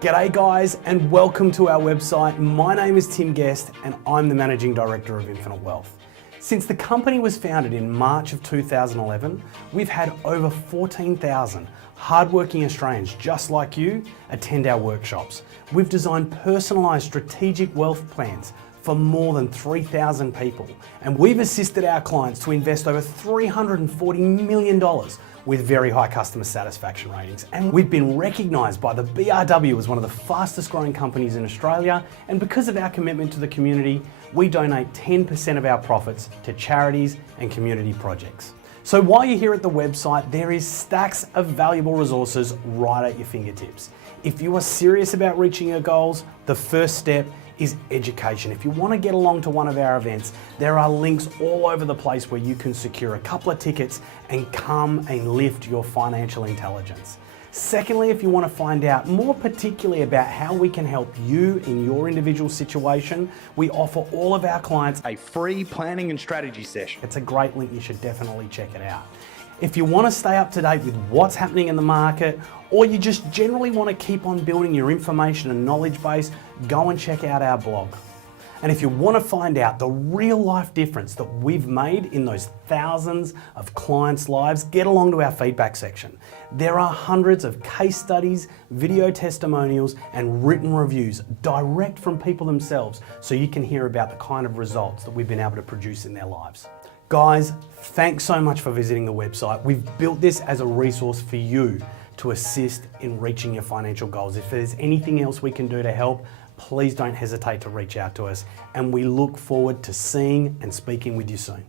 G'day guys, and welcome to our website. My name is Tim Guest and I'm the Managing Director of Infinite Wealth. Since the company was founded in March of 2011, we've had over 14,000 hardworking Australians just like you attend our workshops. We've designed personalised strategic wealth plans for more than 3,000 people, and we've assisted our clients to invest over $340 million with very high customer satisfaction ratings. And we've been recognised by the BRW as one of the fastest growing companies in Australia, and because of our commitment to the community, we donate 10% of our profits to charities and community projects. So while you're here at the website, there is stacks of valuable resources right at your fingertips. If you are serious about reaching your goals, the first step is education. If you want to get along to one of our events, there are links all over the place where you can secure a couple of tickets and come and lift your financial intelligence. Secondly, if you want to find out more particularly about how we can help you in your individual situation, we offer all of our clients a free planning and strategy session. It's a great link, you should definitely check it out. If you want to stay up to date with what's happening in the market, or you just generally want to keep on building your information and knowledge base, go and check out our blog. And if you want to find out the real life difference that we've made in those thousands of clients' lives, get along to our feedback section. There are hundreds of case studies, video testimonials, and written reviews direct from people themselves, so you can hear about the kind of results that we've been able to produce in their lives. Guys, thanks so much for visiting the website. We've built this as a resource for you to assist in reaching your financial goals. If there's anything else we can do to help, please don't hesitate to reach out to us, and we look forward to seeing and speaking with you soon.